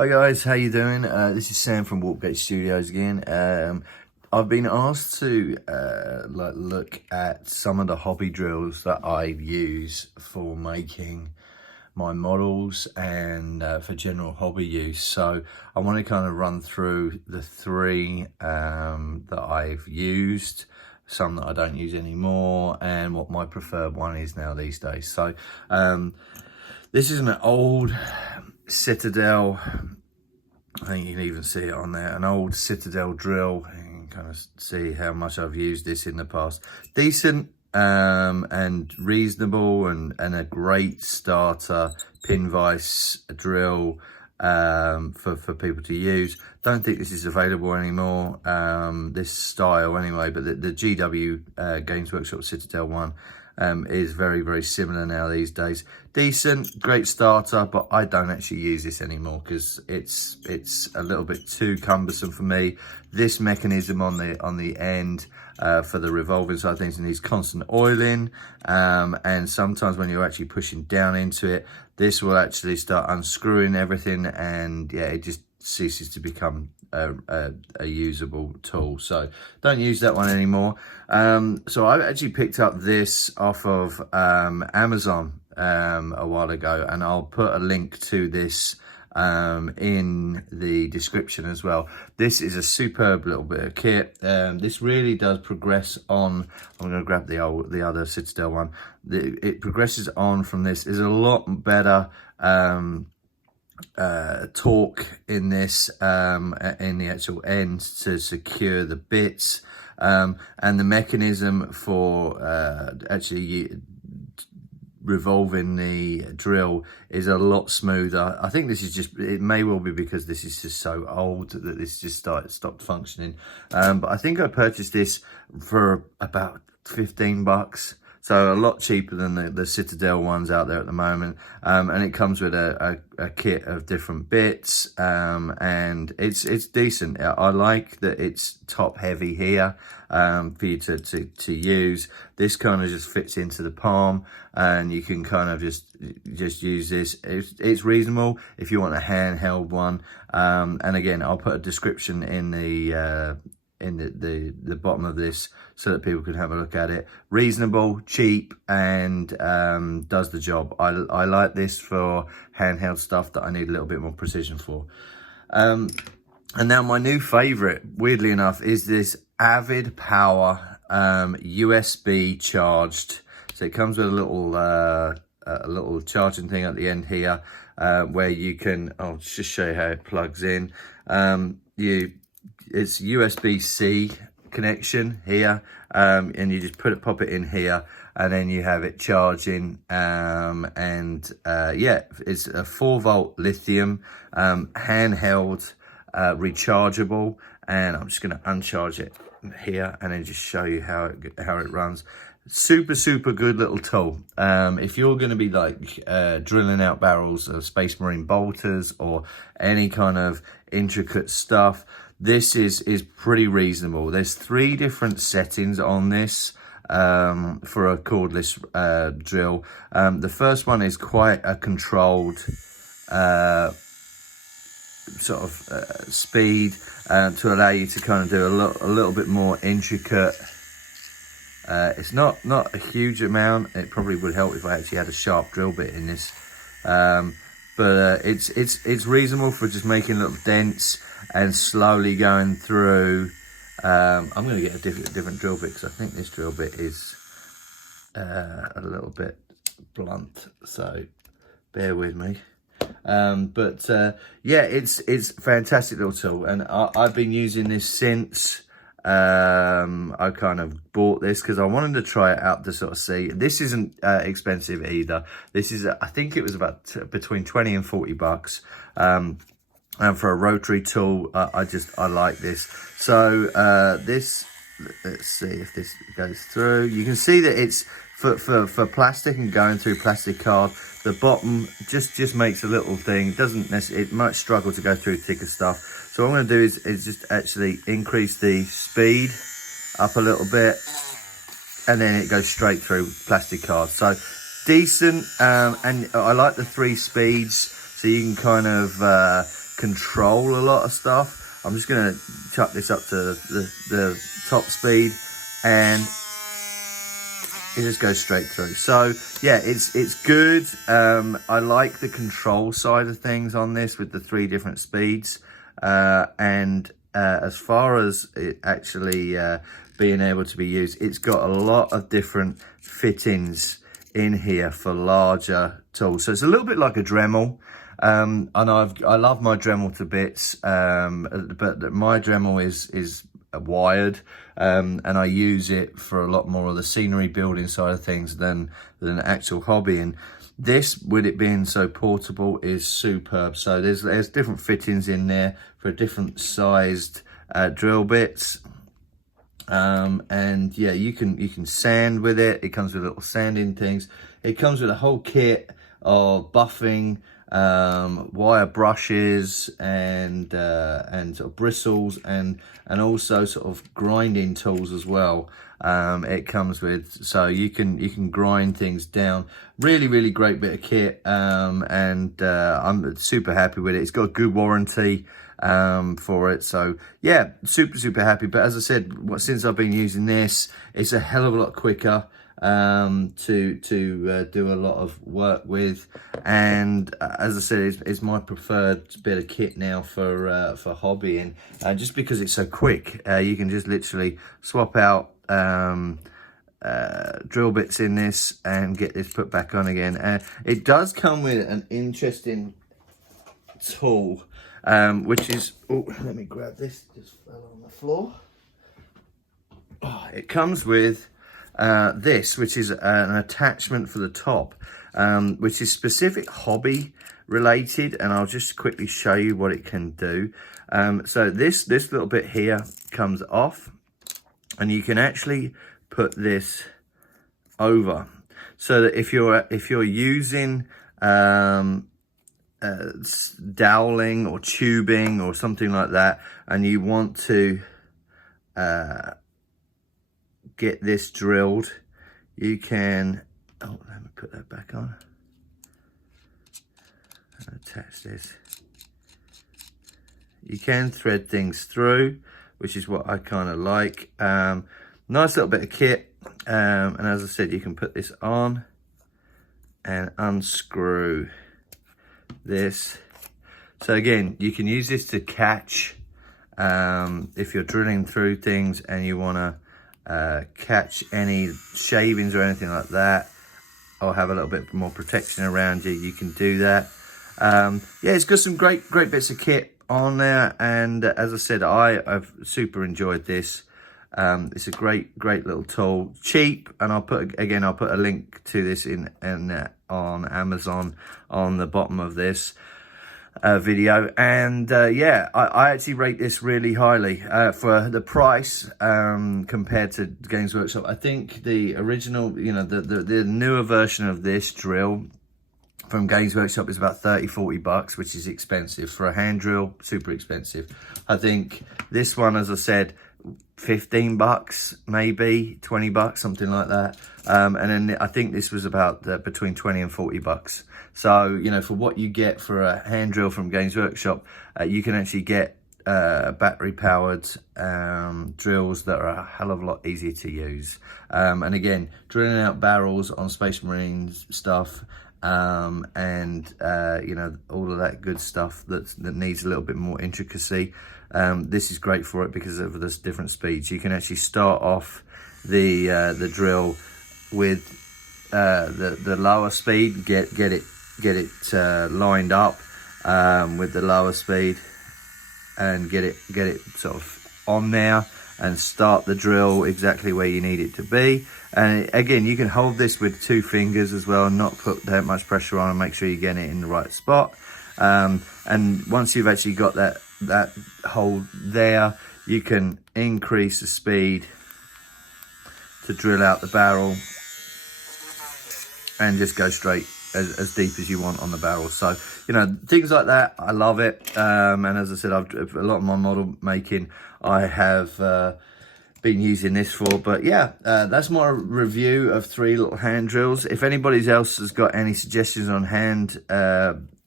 Hi guys, how you doing? This is Sam from Warpgate Studios again. I've been asked to look at some of the hobby drills that I use for making my models and for general hobby use. So I want to kind of run through the three that I've used, some that I don't use anymore, and what my preferred one is now these days. So this is an old Citadel, I think you can even see it on there, an old Citadel drill. You can kind of see how much I've used this in the past. Decent and reasonable and a great starter pin vise drill for people to use. Don't think this is available anymore, this style anyway, but the GW Games Workshop Citadel one is very similar now these days. Decent, great starter, but I don't actually use this anymore because it's a little bit too cumbersome for me. This mechanism on the end for the revolving side of things needs constant oiling, and sometimes when you're actually pushing down into it, this will actually start unscrewing everything, and yeah, it just ceases to become a usable tool. So don't use that one anymore. So I actually picked up this off of Amazon a while ago, and I'll put a link to this in the description as well. This is a superb little bit of kit. This really does progress on. I'm going to grab the other Citadel one. It progresses on from this. Is a lot better torque in this in the actual ends to secure the bits, and the mechanism for actually revolving the drill is a lot smoother. I think this is just, it may well be because this is just so old that this just stopped functioning, but I think I purchased this for about 15 bucks. So a lot cheaper than the Citadel ones out there at the moment. And it comes with a kit of different bits, and it's decent. I like that it's top heavy here for you to use. This kind of just fits into the palm, and you can kind of just use this. It's reasonable if you want a handheld one. And again, I'll put a description in the bottom of this so that people can have a look at it. Reasonable, cheap, and does the job. I like this for handheld stuff that I need a little bit more precision for. And now my new favorite, weirdly enough, is this Avid Power USB charged. So it comes with a little charging thing at the end here, where you can, I'll just show you how it plugs in. It's USB-C connection here, and you just pop it in here, and then you have it charging, and yeah, it's a 4-volt lithium, handheld, rechargeable, and I'm just going to uncharge it here and then just show you how it runs. Super good little tool. If you're going to be like drilling out barrels of Space Marine bolters or any kind of intricate stuff, this is pretty reasonable. There's 3 different settings on this for a cordless drill. The first one is quite a controlled sort of speed to allow you to kind of do a little bit more intricate. It's not a huge amount. It probably would help if I actually had a sharp drill bit in this, but it's reasonable for just making little dents and slowly going through. I'm going to get a different drill bit because I think this drill bit is a little bit blunt, so bear with me. But yeah, it's fantastic little tool, and I've been using this since I kind of bought this because I wanted to try it out to sort of see. This isn't expensive either. This is, I think it was about between 20 and 40 bucks. And for a rotary tool, I like this. So this, let's see if this goes through. You can see that it's for plastic and going through plastic card. The bottom just makes a little thing. It doesn't necessarily, it might struggle to go through thicker stuff. So what I'm going to do is just actually increase the speed up a little bit, and then it goes straight through plastic card. So decent, and I like the 3 speeds, so you can kind of control a lot of stuff. I'm just going to chuck this up to the top speed, and it just goes straight through. So yeah, it's good. I like the control side of things on this with the 3 different speeds, and as far as it actually being able to be used, it's got a lot of different fittings in here for larger tools. So it's a little bit like a Dremel, and I love my Dremel to bits, but my Dremel is wired, and I use it for a lot more of the scenery building side of things than actual hobby. And this, with it being so portable, is superb. So there's different fittings in there for different sized drill bits, and yeah, you can sand with it. It comes with little sanding things. It comes with a whole kit of buffing, wire brushes, and sort of bristles, and also sort of grinding tools as well. It comes with, so you can grind things down. Really great bit of kit, and I'm super happy with it. It's got a good warranty for it, so yeah, super happy. But as I said, since I've been using this, it's a hell of a lot quicker to do a lot of work with, and as I said, it's my preferred bit of kit now for hobbying, just because it's so quick. You can just literally swap out drill bits in this and get this put back on again. And it does come with an interesting tool, which is, oh, let me grab this, just fell on the floor. Oh, it comes with this, which is an attachment for the top, which is specific hobby related, and I'll just quickly show you what it can do. So this little bit here comes off, and you can actually put this over, so that if you're using doweling or tubing or something like that, and you want to get this drilled, you can, oh, let me put that back on and attach this. You can thread things through, which is what I kind of like. Nice little bit of kit, and as I said, you can put this on and unscrew this. So again, you can use this to catch, if you're drilling through things and you want to catch any shavings or anything like that, or have a little bit more protection around you, you can do that. Yeah, it's got some great bits of kit on there, and as I said, I've super enjoyed this. It's a great little tool, cheap, and I'll put a link to this on Amazon on the bottom of this video. And yeah, I actually rate this really highly for the price, compared to Games Workshop. I think the original, you know, the newer version of this drill from Games Workshop is about 30-40 bucks, which is expensive for a hand drill, super expensive. I think this one, as I said, 15 bucks, maybe 20 bucks, something like that. And then I think this was about between 20 and 40 bucks. So, you know, for what you get for a hand drill from Games Workshop, you can actually get battery powered drills that are a hell of a lot easier to use. And again, drilling out barrels on Space Marines stuff, and you know, all of that good stuff that needs a little bit more intricacy. This is great for it because of this different speeds. You can actually start off the drill with the lower speed, get it lined up with the lower speed, and get it sort of on there, and start the drill exactly where you need it to be. And again, you can hold this with 2 fingers as well, and not put that much pressure on, and make sure you get it in the right spot. And once you've actually got that hold there, you can increase the speed to drill out the barrel and just go straight as deep as you want on the barrel. So, you know, things like that, I love it. And as I said, a lot of my model making, I have been using this for. But yeah, that's my review of 3 little hand drills. If anybody else has got any suggestions on hand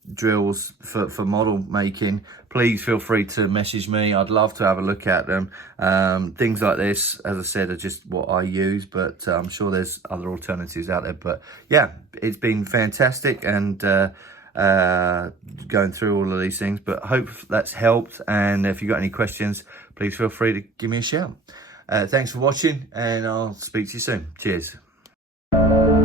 drills for model making, please feel free to message me. I'd love to have a look at them. Things like this, as I said, are just what I use, but I'm sure there's other alternatives out there. But yeah, it's been fantastic, and going through all of these things, but hope that's helped. And if you've got any questions, please feel free to give me a shout. Thanks for watching, and I'll speak to you soon. Cheers.